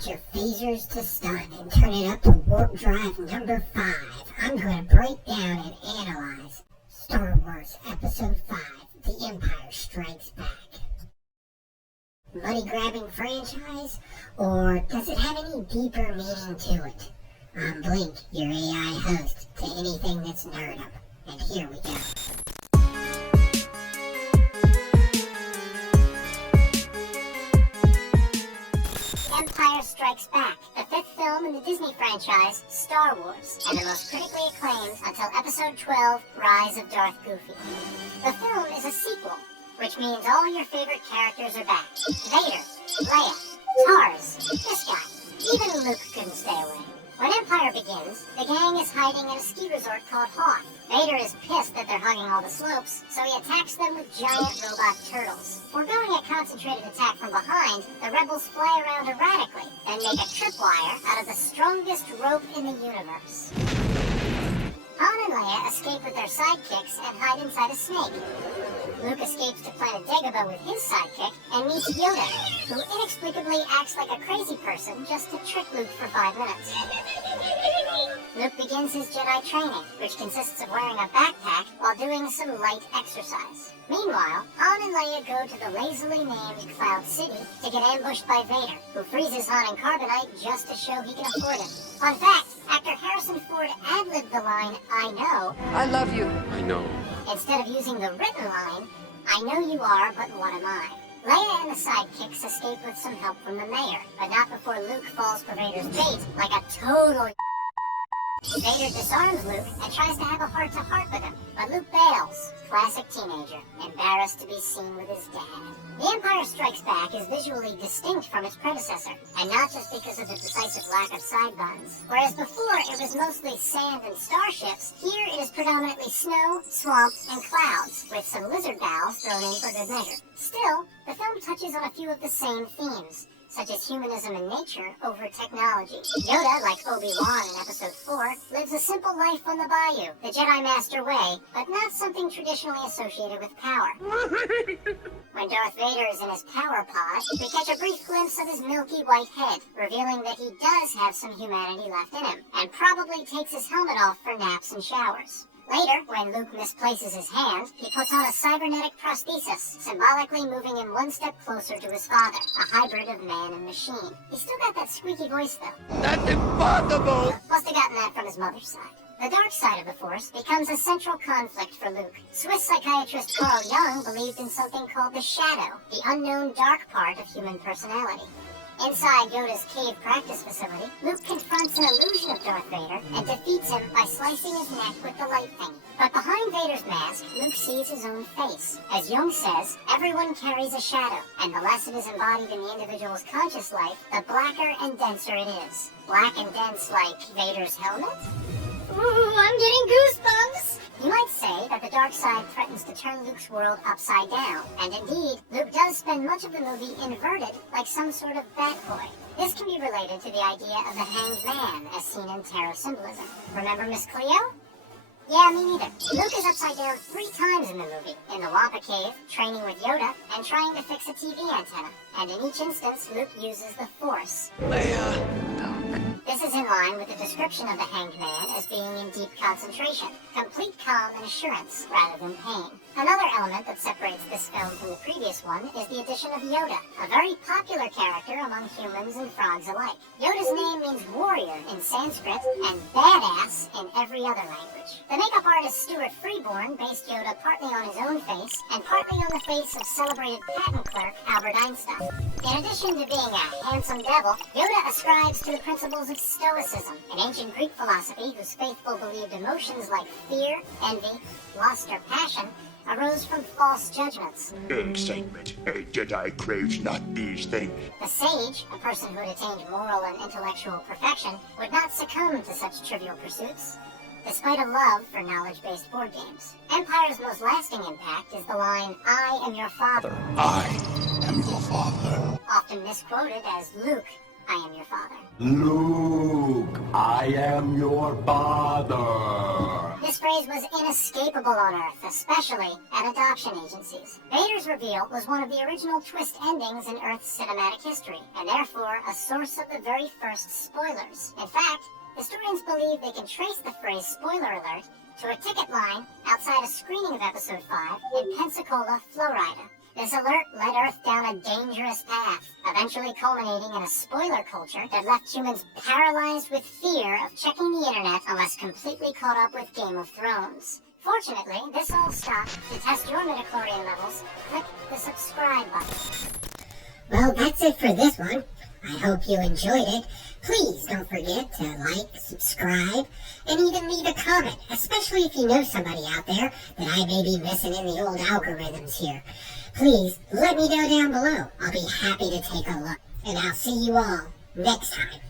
Set your phasers to stun and turn it up to warp drive number 5. I'm going to break down and analyze Star Wars Episode 5, The Empire Strikes Back. Money-grabbing franchise, or does it have any deeper meaning to it? I'm Blink, your AI host to anything that's nerdum, and here we go. Empire Strikes Back, the 5th film in the Disney franchise, Star Wars, and the most critically acclaimed until Episode 12, Rise of Darth Goofy. The film is a sequel, which means all your favorite characters are back. Vader, Leia, Tars, this guy. Even Luke couldn't stay away. When Empire begins, the gang is hiding at a ski resort called Hoth. Vader is pissed that they're hugging all the slopes, so he attacks them with giant robot turtles. Foregoing a concentrated attack from behind, the rebels fly around erratically, then make a tripwire out of the strongest rope in the universe. Han and Leia escape with their sidekicks and hide inside a snake. Luke escapes to planet Dagobah with his sidekick and meets Yoda, who inexplicably acts like a crazy person just to trick Luke for 5 minutes. Luke begins his Jedi training, which consists of wearing a backpack while doing some light exercise. Meanwhile, Han and Leia go to the lazily named Cloud City to get ambushed by Vader, who freezes Han in carbonite just to show he can afford it. Fun fact, actor Harrison Ford ad-libbed the line, "I know." I love you. I know. Instead of using the written line, "I know you are, but what am I?" Leia and the sidekicks escape with some help from the mayor, but not before Luke falls for Vader's bait like a total Vader disarms Luke and tries to have a heart-to-heart with him, but Luke bails. Classic teenager, embarrassed to be seen with his dad. The Empire Strikes Back is visually distinct from its predecessor, and not just because of the decisive lack of side buttons. Whereas before it was mostly sand and starships, here it is predominantly snow, swamp, and clouds, with some lizard bowels thrown in for good measure. Still, the film touches on a few of the same themes, such as humanism and nature over technology. Yoda, like Obi-Wan in Episode 4, lives a simple life on the bayou, the Jedi Master way, but not something traditionally associated with power. When Darth Vader is in his power pod, we catch a brief glimpse of his milky white head, revealing that he does have some humanity left in him, and probably takes his helmet off for naps and showers. Later, when Luke misplaces his hand, he puts on a cybernetic prosthesis, symbolically moving him one step closer to his father, a hybrid of man and machine. He's still got that squeaky voice, though. That's impossible! Must have gotten that from his mother's side. The dark side of the Force becomes a central conflict for Luke. Swiss psychiatrist Carl Jung believed in something called the shadow, the unknown dark part of human personality. Inside Yoda's cave practice facility, Luke confronts an illusion of Darth Vader and defeats him by slicing his neck with the light thing. But behind Vader's mask, Luke sees his own face. As Jung says, everyone carries a shadow, and the less it is embodied in the individual's conscious life, the blacker and denser it is. Black and dense like Vader's helmet? Ooh, I'm getting goosebumps! You might say that the dark side threatens to turn Luke's world upside down, and indeed, Luke does spend much of the movie inverted, like some sort of bad boy. This can be related to the idea of the hanged man, as seen in tarot symbolism. Remember Miss Cleo? Yeah, me neither. Luke is upside down 3 times in the movie. In the Wampa Cave, training with Yoda, and trying to fix a TV antenna. And in each instance, Luke uses the Force. This is in line with the description of the Hanged Man as being in deep concentration, complete calm and assurance, rather than pain. Another element that separates this film from the previous one is the addition of Yoda, a very popular character among humans and frogs alike. Yoda's name means warrior in Sanskrit and badass in every other language. The makeup artist Stuart Freeborn based Yoda partly on his own face and partly on the face of celebrated patent clerk Albert Einstein. In addition to being a handsome devil, Yoda ascribes to the principles of Stoicism, an ancient Greek philosophy whose faithful believed emotions like fear, envy, lust, or passion arose from false judgments. Excitement. A Jedi craves not these things. The sage, a person who had attained moral and intellectual perfection, would not succumb to such trivial pursuits, despite a love for knowledge-based board games. Empire's most lasting impact is the line, "I am your father." I am your father. Often misquoted as Luke, "I am your father." Luke, I am your father. This This phrase was inescapable on Earth, especially at adoption agencies. Vader's reveal was one of the original twist endings in Earth's cinematic history, and therefore a source of the very first spoilers. In fact, historians believe they can trace the phrase spoiler alert to a ticket line outside a screening of Episode 5 in Pensacola, Florida. This alert led Earth down a dangerous path, eventually culminating in a spoiler culture that left humans paralyzed with fear of checking the internet unless completely caught up with Game of Thrones. Fortunately, this all stopped. To test your midichlorian levels, click the subscribe button. Well, that's it for this one. I hope you enjoyed it. Please don't forget to like, subscribe, and even leave a comment, especially if you know somebody out there that I may be missing in the old algorithms here. Please let me know down below. I'll be happy to take a look. And I'll see you all next time.